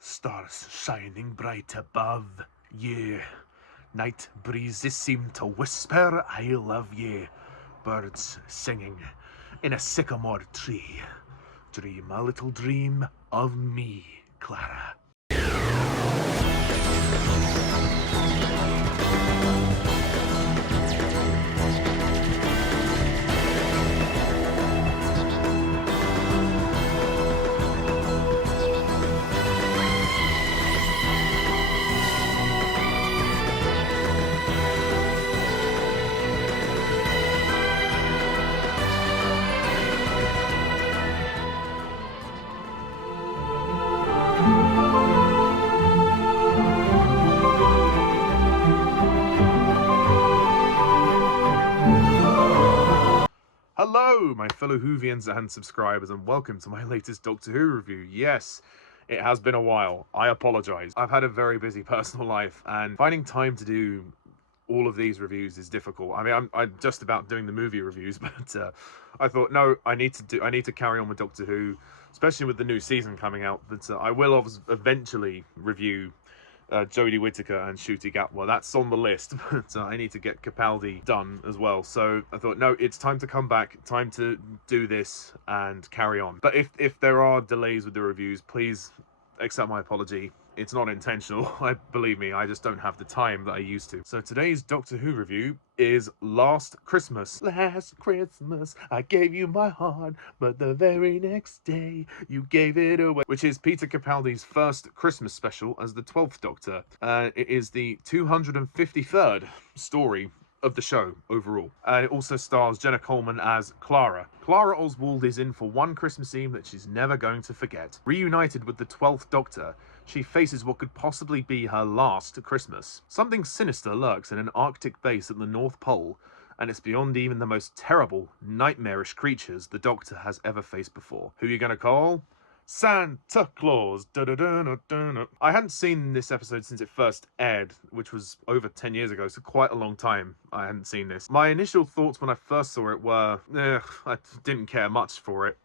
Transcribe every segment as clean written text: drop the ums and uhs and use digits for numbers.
Stars shining bright above ye. Night breezes seem to whisper, I love ye. Birds singing in a sycamore tree. Dream a little dream of me, Clara. Hello, my fellow Whovians and subscribers, and welcome to my latest Doctor Who review. Yes, it has been a while. I apologise. I've had a very busy personal life, and finding time to do all of these reviews is difficult. I mean, I'm just about doing the movie reviews, but I thought, no, I need to carry on with Doctor Who, especially with the new season coming out. But I will eventually review Jodie Whittaker and Ncuti Gatwa. That's on the list, but I need to get Capaldi done as well. So I thought, no, it's time to come back, time to do this and carry on. But if there are delays with the reviews, please accept my apology. It's not intentional. Believe me, I just don't have the time that I used to. So today's Doctor Who review is Last Christmas. Last Christmas, I gave you my heart, but the very next day, you gave it away. Which is Peter Capaldi's first Christmas special as the 12th Doctor. It is the 253rd story of the show overall. And it also stars Jenna Coleman as Clara. Clara Oswald is in for one Christmas Eve that she's never going to forget. Reunited with the 12th Doctor, she faces what could possibly be her last Christmas. Something sinister lurks in an Arctic base at the North Pole, and it's beyond even the most terrible, nightmarish creatures the Doctor has ever faced before. Who are you gonna call? Santa Claus. I hadn't seen this episode since it first aired, which was over 10 years ago, so quite a long time I hadn't seen this. My initial thoughts when I first saw it were, I didn't care much for it.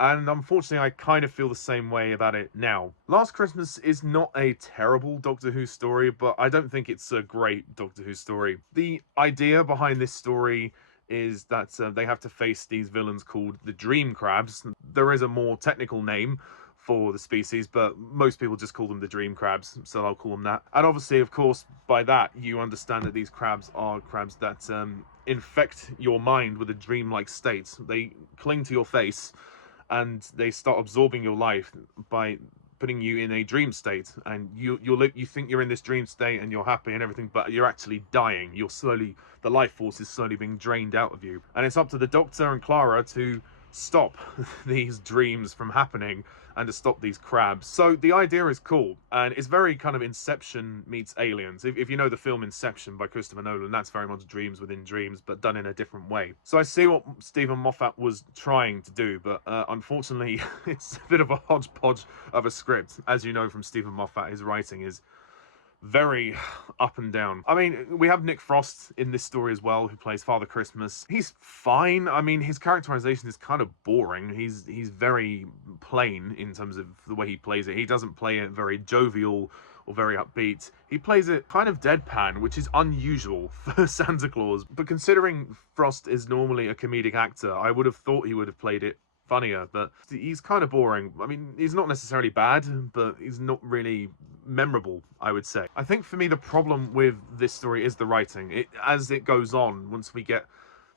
And unfortunately, I kind of feel the same way about it now. Last Christmas is not a terrible Doctor Who story, but I don't think it's a great Doctor Who story. The idea behind this story is that they have to face these villains called the Dream Crabs. There is a more technical name for the species, but most people just call them the Dream Crabs, so I'll call them that. And obviously, of course, by that, you understand that these crabs are crabs that infect your mind with a dreamlike state. They cling to your face, and they start absorbing your life by putting you in a dream state, and you think you're in this dream state and you're happy and everything, but you're actually dying. The life force is slowly being drained out of you, and it's up to the Doctor and Clara to stop these dreams from happening and to stop these crabs. So the idea is cool, and it's very kind of Inception meets Aliens. If you know the film Inception by Christopher Nolan, that's very much dreams within dreams, but done in a different way. So I see what Stephen Moffat was trying to do, but unfortunately, it's a bit of a hodgepodge of a script. As you know from Stephen Moffat, his writing is very up and down. I mean, we have Nick Frost in this story as well, who plays Father Christmas. He's fine. I mean, his characterization is kind of boring. He's very plain in terms of the way he plays it. He doesn't play it very jovial or very upbeat. He plays it kind of deadpan, which is unusual for Santa Claus. But considering Frost is normally a comedic actor, I would have thought he would have played it funnier, but he's kind of boring. I mean, he's not necessarily bad, but he's not really memorable, I would say. I think for me, the problem with this story is the writing. As it goes on, once we get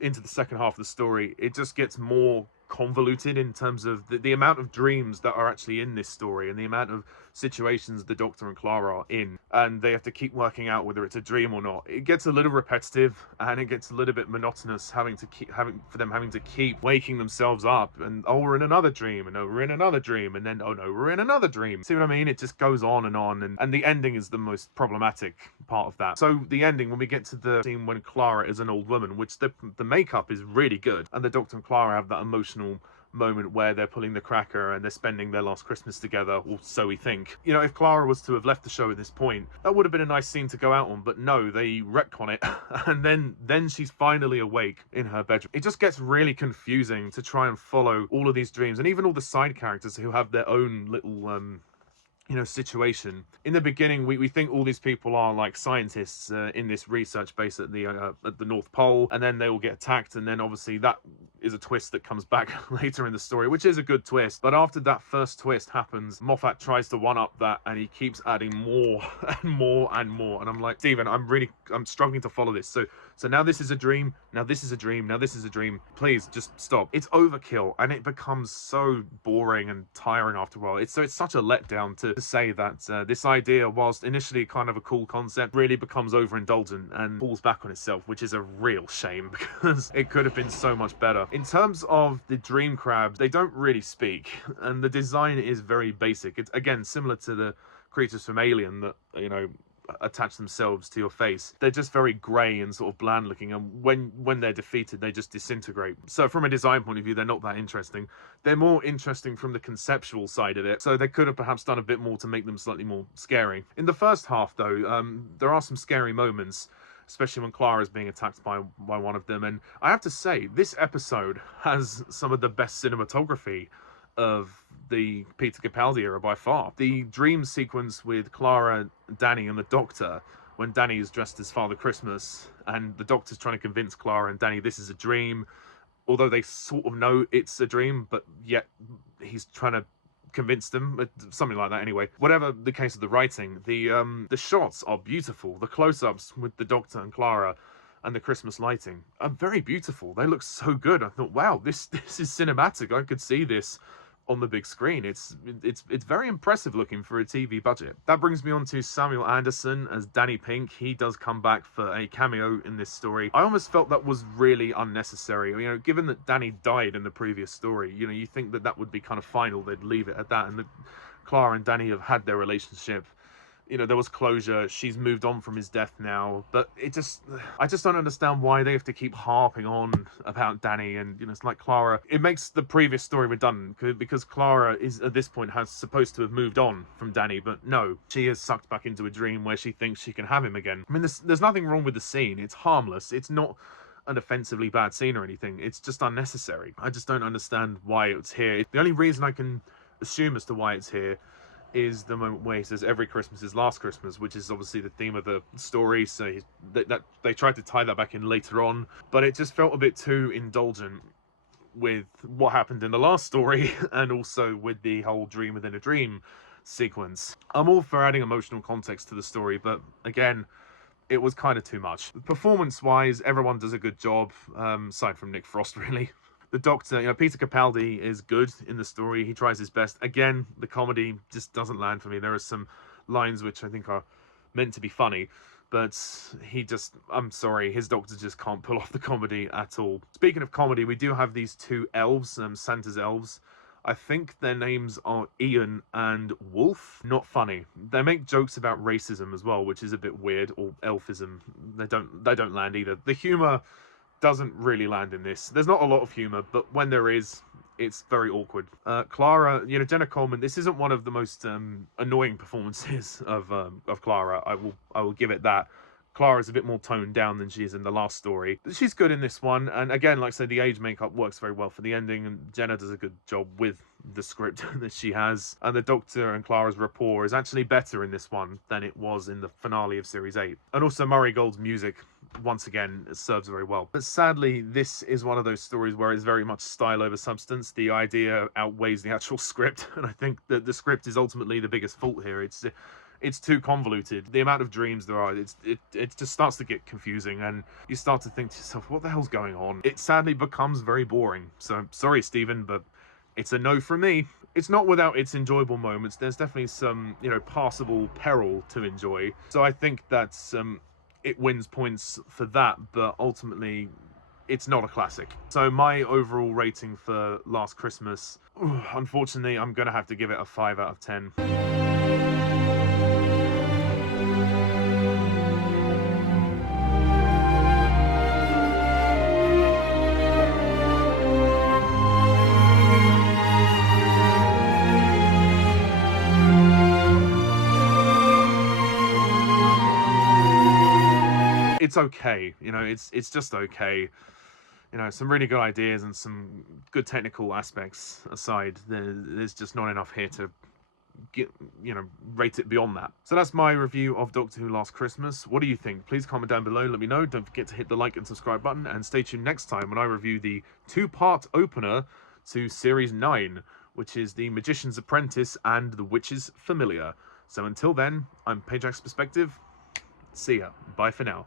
into the second half of the story, it just gets more convoluted in terms of the amount of dreams that are actually in this story and the amount of situations the Doctor and Clara are in, and they have to keep working out whether it's a dream or not. It gets a little repetitive and it gets a little bit monotonous, having to keep waking themselves up and, oh, we're in another dream, and oh, we're in another dream, and then, oh no, we're in another dream. See what I mean? It just goes on, and the ending is the most problematic part of that. So the ending, when we get to the scene when Clara is an old woman, which the makeup is really good, and the Doctor and Clara have that emotional moment where they're pulling the cracker and they're spending their last Christmas together, or so we think. You know, if Clara was to have left the show at this point, that would have been a nice scene to go out on, but no, they retcon it, and then she's finally awake in her bedroom. It just gets really confusing to try and follow all of these dreams, and even all the side characters who have their own little situation. In the beginning, we think all these people are like scientists in this research base at the North Pole, and then they all get attacked, and then obviously that is a twist that comes back later in the story, which is a good twist. But after that first twist happens, Moffat tries to one up that, and he keeps adding more and more and more, and I'm like, Steven, I'm struggling to follow this. So now this is a dream, now this is a dream, now this is a dream. Please just stop. It's overkill, and it becomes so boring and tiring after a while. It's such a letdown to say that this idea, whilst initially kind of a cool concept, really becomes overindulgent and falls back on itself, which is a real shame because it could have been so much better. In terms of the dream crabs, they don't really speak, and the design is very basic. It's again similar to the creatures from Alien that, attach themselves to your face. They're just very grey and sort of bland looking, and when they're defeated, they just disintegrate. So from a design point of view, they're not that interesting. They're more interesting from the conceptual side of it, so they could have perhaps done a bit more to make them slightly more scary. In the first half, though, there are some scary moments, especially when Clara is being attacked by one of them, and I have to say, this episode has some of the best cinematography of the Peter Capaldi era by far. The dream sequence with Clara, Danny, and the Doctor, when Danny is dressed as Father Christmas, and the Doctor's trying to convince Clara and Danny this is a dream, although they sort of know it's a dream, but yet he's trying to convince them, something like that anyway. Whatever the case of the writing, the shots are beautiful. The close-ups with the Doctor and Clara and the Christmas lighting are very beautiful. They look so good. I thought, wow, this is cinematic. I could see this on the big screen. It's very impressive looking for a TV budget. That brings me on to Samuel Anderson as Danny Pink. He does come back for a cameo in this story. I almost felt that was really unnecessary. Given that Danny died in the previous story, you think that would be kind of final. They'd leave it at that, and that Clara and Danny have had their relationship. There was closure. She's moved on from his death now, but I just don't understand why they have to keep harping on about Danny. And it's like Clara, it makes the previous story redundant because Clara is at this point has supposed to have moved on from Danny, but no, she is sucked back into a dream where she thinks she can have him again. I mean, there's nothing wrong with the scene. It's harmless. It's not an offensively bad scene or anything. It's just unnecessary. I just don't understand why it's here. The only reason I can assume as to why it's here is the moment where he says every Christmas is last Christmas, which is obviously the theme of the story. So that they tried to tie that back in later on, but it just felt a bit too indulgent with what happened in the last story and also with the whole dream within a dream sequence. I'm all for adding emotional context to the story, but again, it was kind of too much. Performance-wise, everyone does a good job, aside from Nick Frost, really. The Doctor, Peter Capaldi is good in the story. He tries his best. Again, the comedy just doesn't land for me. There are some lines which I think are meant to be funny, but I'm sorry, his Doctor just can't pull off the comedy at all. Speaking of comedy, we do have these two elves, Santa's elves. I think their names are Ian and Wolf. Not funny. They make jokes about racism as well, which is a bit weird, or elfism. They don't land either. The humor doesn't really land in this. There's not a lot of humor, but when there is, it's very awkward. Clara, Jenna Coleman, this isn't one of the most annoying performances of Clara. I will give it that. Clara's a bit more toned down than she is in the last story. She's good in this one, and again, like I said, the age makeup works very well for the ending, and Jenna does a good job with the script that she has. And the Doctor and Clara's rapport is actually better in this one than it was in the finale of Series 8. And also Murray Gold's music, once again, serves very well. But sadly, this is one of those stories where it's very much style over substance. The idea outweighs the actual script, and I think that the script is ultimately the biggest fault here. It's too convoluted. The amount of dreams there are, it just starts to get confusing, and you start to think to yourself, what the hell's going on? It sadly becomes very boring. So sorry, Stephen, but it's a no from me. It's not without its enjoyable moments. There's definitely some, passable peril to enjoy. So I think that's it wins points for that, but ultimately it's not a classic. So my overall rating for Last Christmas, unfortunately, I'm gonna have to give it a 5 out of 10. It's okay, it's just okay. Some really good ideas and some good technical aspects aside, there's just not enough here to rate it beyond that. So that's my review of Doctor Who Last Christmas. What do you think? Please comment down below, let me know. Don't forget to hit the like and subscribe button, and stay tuned next time when I review the 2-part opener to Series 9, which is The Magician's Apprentice and The Witch's Familiar. So until then, I'm Pajak's Perspective. See ya. Bye for now.